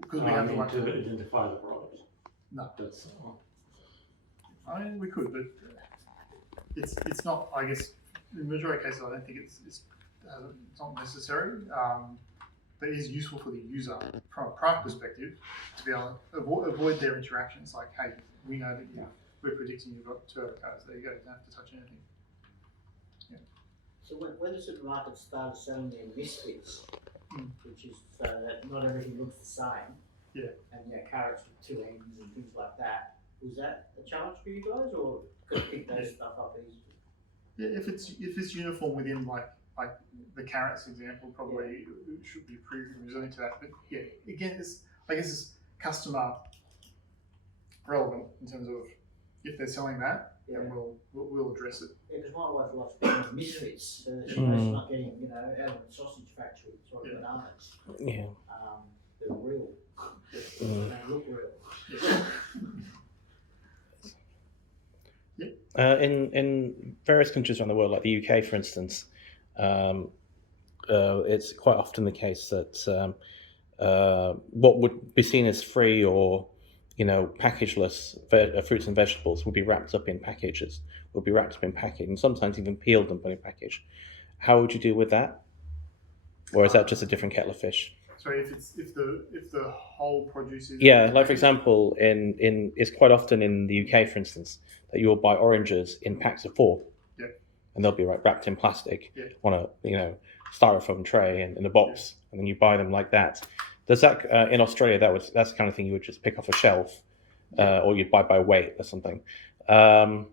because we have to to identify the product. No, That's we could, but it's not. I guess in the majority of cases, I don't think it's not necessary. But it is useful for the user from a product perspective to be able to avoid their interactions. Hey, we know that we're predicting you've got 2 avocados. There you go. You don't have to touch anything. Yeah. So when the supermarket started selling their misfits, which is so that not everything looks the same, and carrots with 2 ends and things like that, was that a challenge for you guys, or could you pick those stuff up easily? Yeah, if it's uniform within like the carrots example, probably it should be pretty resilient to that. But again, it's customer relevant in terms of if they're selling that, then we'll address it. Yeah, because my wife likes buying misfits, so that she's not getting out of the sausage factory, bananas. Yeah. They're real. They look real. In various countries around the world, like the UK, for instance, it's quite often the case that what would be seen as free or packageless fruits and vegetables would be wrapped up in packages, and sometimes even peeled and put in package. How would you deal with that? Or is that just a different kettle of fish? Sorry, if the whole produce is for example, it's quite often in the UK, for instance, that you'll buy oranges in packs of 4, and they'll be wrapped in plastic on a styrofoam tray in a box, and then you buy them like that. Does that in Australia that's the kind of thing you would just pick off a shelf, or you'd buy by weight or something, but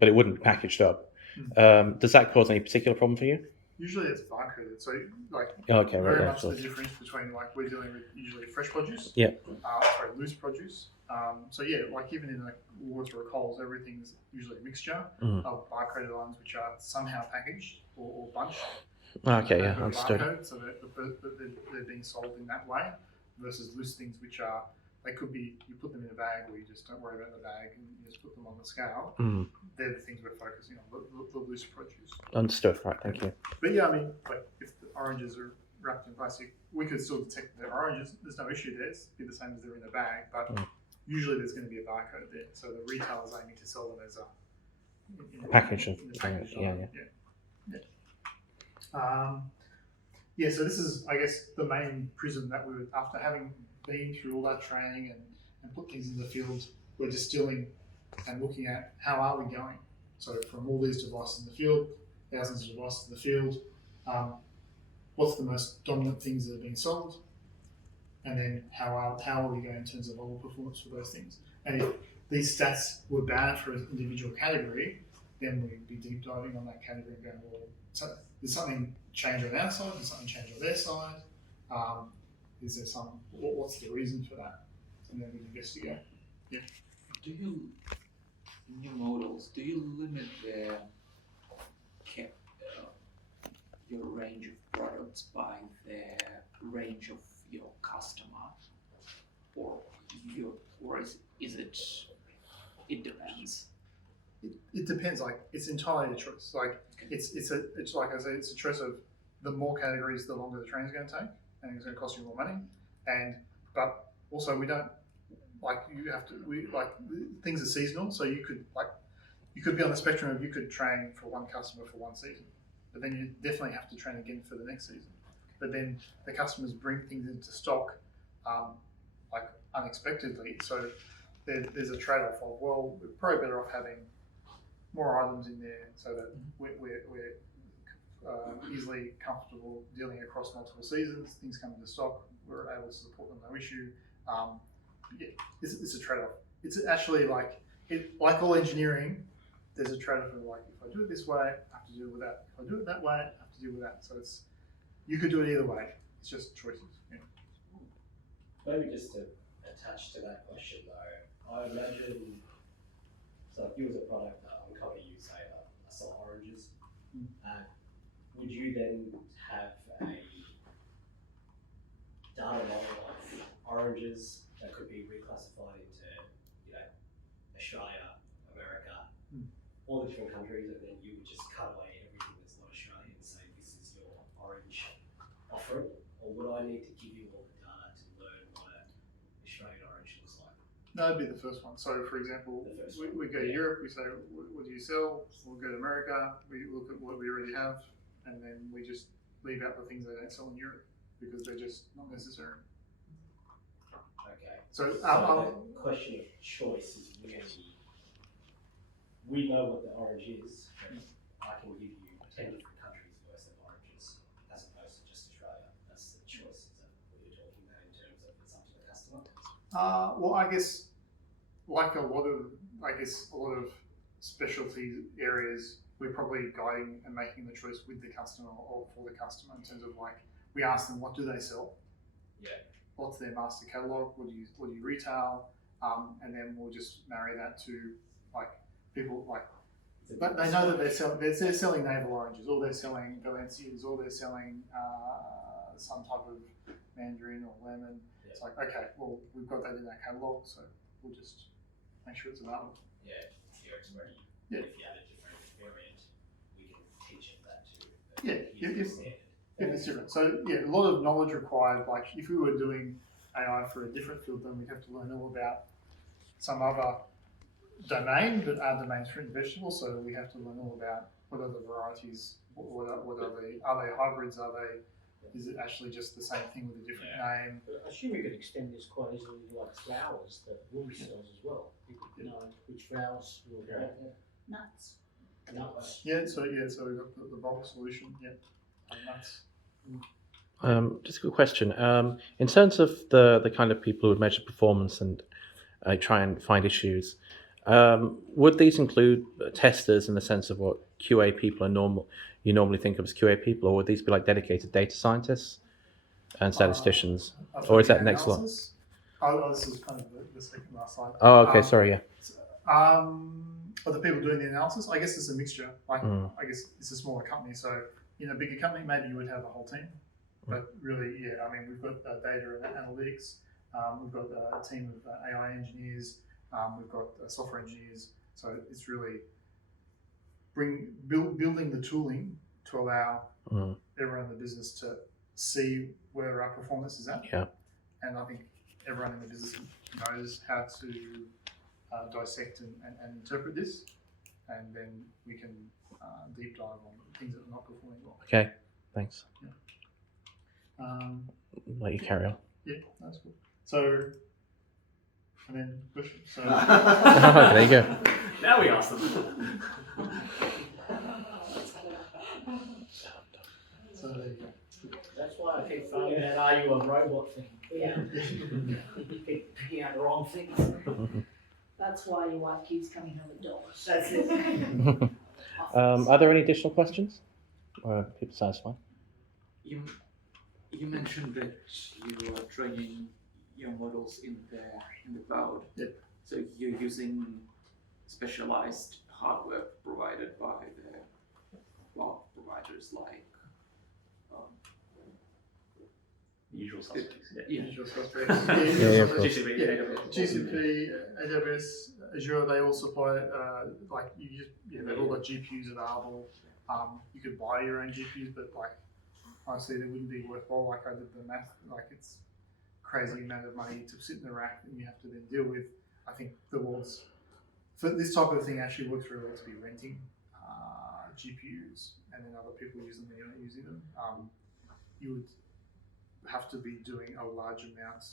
it wouldn't be packaged up. Does that cause any particular problem for you? Usually it's barcoded, so like Okay, very right, much so- the difference between like we're dealing with usually fresh produce, Yeah. Sorry, loose produce. So yeah, like even in like Woolworths or Coles, everything's usually a mixture of barcoded items which are somehow packaged or bunched. Okay, yeah, Have a understood. barcode, so that they're being sold in that way, versus loose things which are they could be you put them in a bag or you just don't worry about the bag and you just put them on the scale. They're the things we're focusing on, the loose produce. Understood. Right, thank you. But yeah, I mean, like if the oranges are wrapped in plastic, we could still detect they're oranges. There's no issue there. It's be the same as they're in a bag, but usually there's going to be a barcode there. So the retailer's aiming to sell them as a Package. in the package Yeah. item. Yeah. So this is, I guess, the main prism that we would, after having been through all that training and put things in the field, we're distilling and looking at how are we going. So from all these devices in the field, thousands of devices in the field, what's the most dominant things that are being sold, and then how are we going in terms of model performance for those things. And if these stats were bad for an individual category, then we'd be deep diving on that category and going, well, so did something change on our side? Did something change on their side? Is there what's the reason for that? And then we investigate. Yeah. Do you, in your models, do you limit your range of products by the range of your customer, or is it? It depends. It depends. Like it's entirely a choice. Like it's like I say, it's a choice of the more categories, the longer the training's going to take, and it's going to cost you more money. But also we don't like you have to. Things are seasonal, so you could be on the spectrum of you could train for one customer for one season, but then you definitely have to train again for the next season. But then the customers bring things into stock like unexpectedly, so there's a trade-off of, well, we're probably better off having more items in there so that we're easily comfortable dealing across multiple seasons. Things come into stock, we're able to support them, no issue. It's a trade-off. It's actually like all engineering, there's a trade-off of like, if I do it this way, I have to deal with that. If I do it that way, I have to deal with that. So you could do it either way. It's just choices. Yeah. Maybe just to attach to that question though, I imagine, so if you was a product, I'm coming to you, say, I sell oranges, would you then have a data model of oranges that could be reclassified into, Australia, America, all the different countries, and then you would just cut away everything that's not Australian and say this is your orange offering? Or would I need to give you all the data to learn what an Australian orange looks like? No, that'd be the first one. So, for example, we go to Europe, we say, what do you sell? We'll go to America, we look at what we already have, and then we just leave out the things they don't sell in Europe because they're just not necessary. Okay. So, the question of choice is really, we know what the orange is, but I can give you 10 different countries worth of oranges as opposed to just Australia. That's the choice. Is that what you're talking about in terms of it's up to the customer? well, I guess, like a lot of specialty areas, we're probably guiding and making the choice with the customer or for the customer in terms of like, we ask them, what do they sell? Yeah. What's their master catalog? What do you retail? And then we'll just marry that to like people like, but they know that they're selling navel oranges, or they're selling Valencias, or they're selling some type of mandarin or lemon. Yeah. It's like, okay, well, we've got that in our catalog, so we'll just make sure it's available. Yeah, here it's ready. Yeah. If you have a different variant, we can teach it that too. If it's different. So yeah, a lot of knowledge required. Like if we were doing AI for a different field, then we'd have to learn all about some other domain, but our domain's fruit and vegetables. So we have to learn all about what are the varieties, what are they hybrids, is it actually just the same thing with a different name? But I assume you could extend this quite easily to like flowers that Woolly sells as well. You could know which flowers will go. Nuts. Nuts. Yeah, so we've got the bulk solution, nuts. Just a quick question. In terms of the kind of people who would measure performance and try and find issues, would these include testers in the sense of what QA people are you normally think of as QA people, or would these be like dedicated data scientists and statisticians, or is that next one? Oh, this is kind of the second last slide. Oh, okay, sorry, yeah. Are the people doing the analysis? I guess it's a mixture. Like, I guess it's a smaller company, so in a bigger company, maybe you would have a whole team. But really, yeah, I mean, we've got data and analytics. We've got a team of AI engineers. We've got software engineers. So it's really building the tooling to allow everyone in the business to see where our performance is at. Yeah. And I think everyone in the business knows how to dissect and interpret this, and then we can deep dive on things that are not performing well. Okay, thanks. Yeah. Let you carry on. Yeah, that's good. So, and then question. So there you go. Now we ask them. So there you go. That's why I keep throwing that "Are you a robot?" thing. Yeah. You keep picking out the wrong things. That's why your wife keeps coming home with dollars. That's it. Are there any additional questions? Or are people satisfied? You mentioned that you are training your models in the cloud. Yep. So you're using specialized hardware provided by the cloud providers like Usual suspects. yeah. Usual suspects. Yeah, of course. GCP, AWS. GCP, AWS, Azure, they all supply, they've all got GPUs available. You could buy your own GPUs, but like, honestly, they wouldn't be worthwhile. Like I did the math, like it's crazy amount of money to sit in the rack and you have to then deal with. I think the world's, for this type of thing actually works really well to be renting GPUs and then other people using them, you're not using them. You would have to be doing a large amount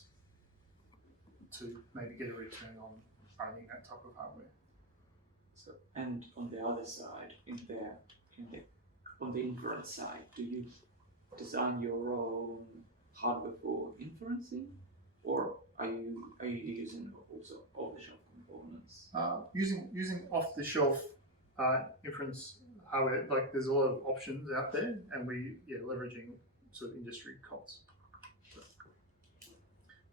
to maybe get a return on owning that type of hardware. So, and on the other side, on the inference side, do you design your own hardware for inferencing, or are you using also off-the-shelf components? Using off-the-shelf inference hardware, like there's a lot of options out there, and leveraging sort of industry costs,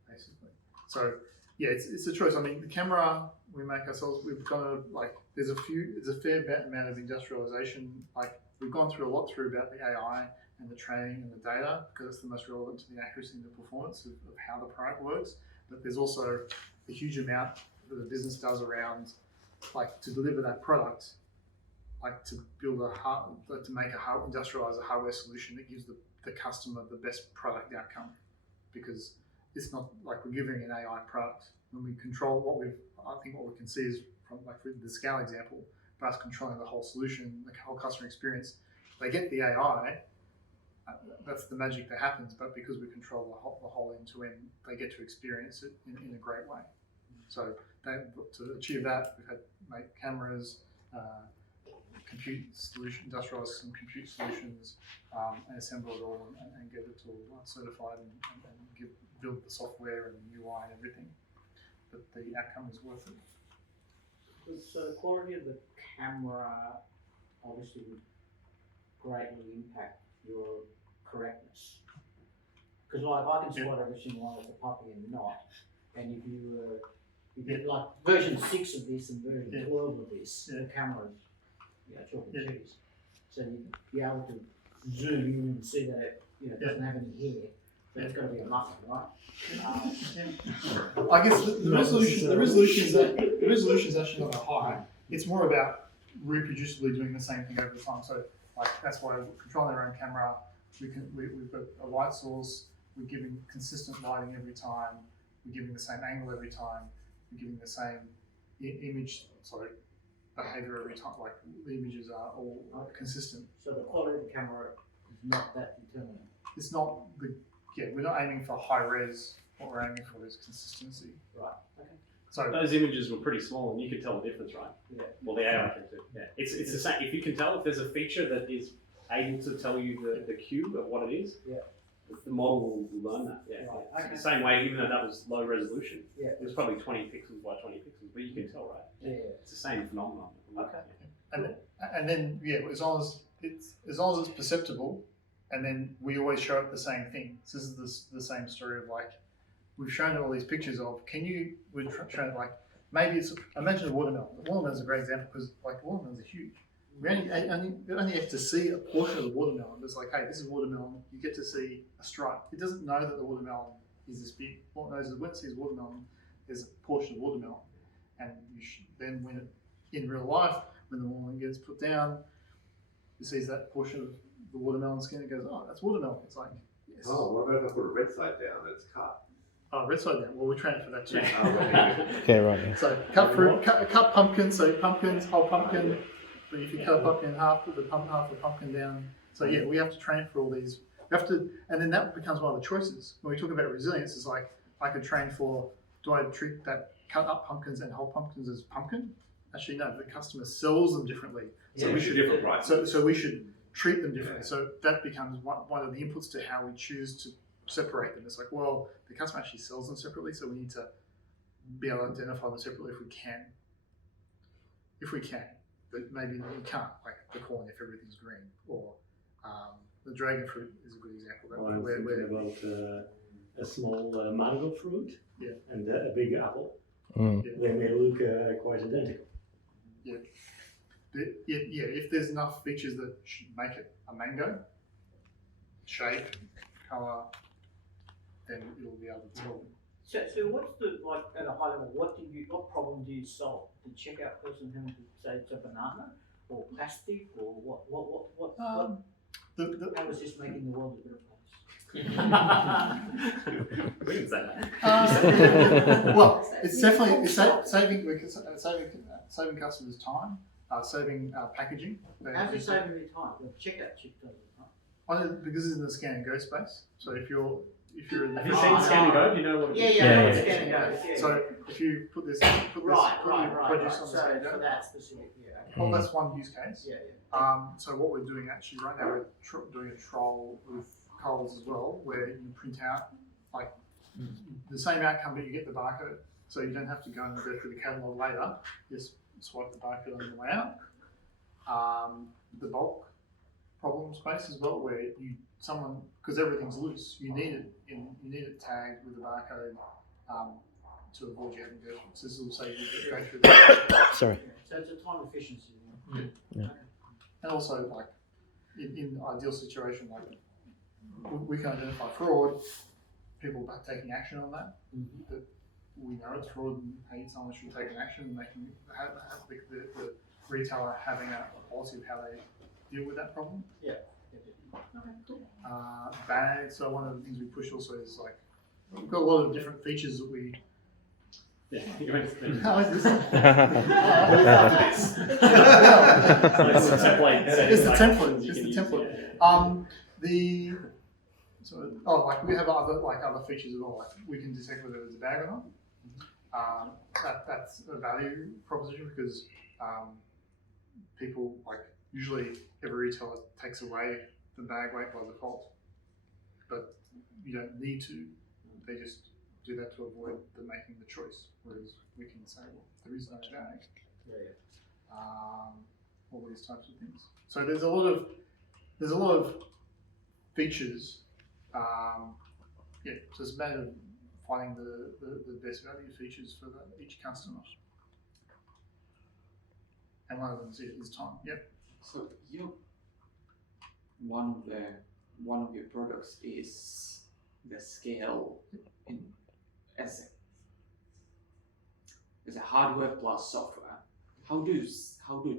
basically. So yeah, it's a choice. I mean, the camera we make ourselves, we've gone like there's a fair amount of industrialization. Like we've gone through a lot about the AI and the training and the data because it's the most relevant to the accuracy and the performance of how the product works. But there's also a huge amount that the business does around like to deliver that product, like to build industrialize a hardware solution that gives the customer the best product outcome, because it's not like we're giving an AI product. When we control I think what we can see is from like the scale example, by us controlling the whole solution, the whole customer experience, they get the AI, that's the magic that happens, but because we control the whole end to end, they get to experience it in a great way. So to achieve that, we've had to make cameras, industrialize some compute solutions, and assemble it all and get it all certified and build the software and the UI and everything. But the outcome is worth it. So the quality of the camera obviously would greatly impact your correctness. Because like I can spot every single one as a puppy and not, and if you get like version 6 of this and version 12 of this, the camera's chalk and cheese. So you'd be able to zoom in and see that it doesn't have any hair. So it's got to be a muffin, right? I guess the resolution is actually not that high. It's more about reproducibly doing the same thing over time. So like that's why we're controlling our own camera. We've got a light source. We're giving consistent lighting every time. We're giving the same angle every time. We're giving the same behavior every time. Like the images are all consistent. So the quality of the camera is not that determinant. It's not we're not aiming for high res. What we're aiming for is consistency. Right. Okay. So those images were pretty small, and you could tell the difference, right? Yeah. Well, the AI can too. Yeah. It's the same. If you can tell if there's a feature that is able to tell you the cue of what it is, the model will learn that. Yeah. Right, okay. The same way, even though that was low resolution, Yeah. it was probably 20 pixels by 20 pixels, but you can tell, right? Yeah. It's the same phenomenon. Okay. And then as long as it's perceptible, and then we always show it the same thing. So this is the same story of like we've shown all these pictures of. We're showing like maybe it's imagine a watermelon. The watermelon is a great example because like watermelons are huge. We only have to see a portion of the watermelon. It's like, hey, this is watermelon. You get to see a stripe. It doesn't know that the watermelon is this big. What it knows is when it sees watermelon, there's a portion of watermelon, and then when in real life, when the watermelon gets put down, it sees that portion of the watermelon skin and goes, oh, that's watermelon. It's like, yes. Oh, what about if I put a red side down? It's cut. Oh, red side down. Well, we trained for that too. Yeah, right. Yeah. So cut fruit, cut pumpkins. So pumpkins, whole pumpkin. But if you cut a pumpkin in half, put half the pumpkin down. So yeah, we have to train for all these. We have to, and then that becomes one of the choices. When we talk about resilience, it's like I could train for: do I treat that cut up pumpkins and whole pumpkins as pumpkin? Actually, no. The customer sells them differently. So we should different price. So we should treat them differently. So that becomes one of the inputs to how we choose to separate them. It's like, well, the customer actually sells them separately, so we need to be able to identify them separately if we can. But maybe we can't, like the corn if everything's green, or the dragon fruit is a good example. Well, I'm thinking about a small mango fruit and a big apple. They may look quite identical. Yeah. If there's enough features that should make it a mango, shape, colour, then it'll be able to tell. So what's the, like, at a high level, what problem do you solve? The checkout person having to say it's a banana, or plastic, or what? How is this making the world a better place? We can say that. Well, it's definitely saving customers time, saving packaging. How's it saving me time? The checkout chip does it, right? Because it's in the scan and go space. So if you're in the Have you seen Scan and Go? Do you know what it is? I know what Scan and Go is. So if you put this Right. produce on the So scan and for go, that specific, well, that's one use case. Yeah. So what we're doing actually right now, we're doing a trial with Coles as well, where you print out like the same outcome, but you get the barcode, so you don't have to go through the catalogue later. Just swipe the barcode on the way out. The bulk problem space as well, where because everything's loose, you need it tagged with the barcode to avoid you having to go through. So this will say you go through the Sorry. So it's a time efficiency. Yeah. And also, like in ideal situation, like we can identify fraud, people taking action on that. That we know it's fraud, and hey, someone should take an action, and have the retailer having a policy of how they deal with that problem. Yeah. Okay, cool. Bags. So one of the things we push also is like we've got a lot of different features that we. Yeah, you understand. How is this? It's the template. It's the Like, template. you It's can the use, template. Like we have other features as well. Like we can detect whether it's a bag or not. That's a value proposition because people usually every retailer takes away the bag weight by default, but you don't need to. They just do that to avoid them making the choice. Whereas we can say, well, there is no bag. All these types of things. So there's a lot of features. So it's a matter of finding the best value features for each customer. And one of them is time. Yep. So one of your products is the scale as a hardware plus software. How do you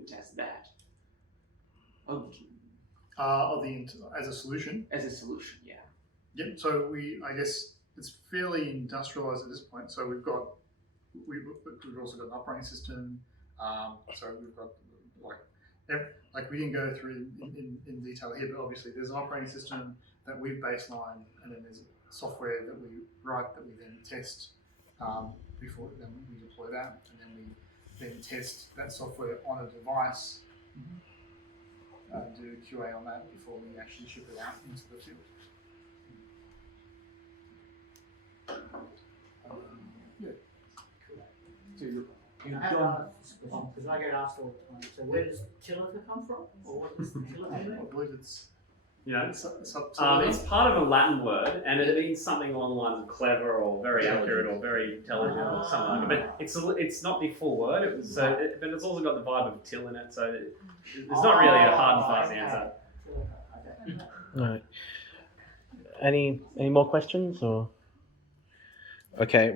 test that? As a solution. As a solution, yeah. Yep. So I guess it's fairly industrialized at this point. So we've also got an operating system. So we've got we didn't go through in detail here, but obviously there's an operating system that we've baselined, and then there's software that we write that we then test before then we deploy that, and then we then test that software on a device, do do QA on that before we actually ship it out into the field. Yeah. So you're, And I have another question, because I get asked all the time, so where does Tiliter come from? Or what does the Tiliter mean? I believe it's Yeah. it's up to It's part of a Latin word, and it means something along the lines of clever or very accurate or very intelligent or something like that. But it's not the full word. It was but it's also got the vibe of till in it, so it's not really a hard and fast answer. Right. Any more questions or? Okay.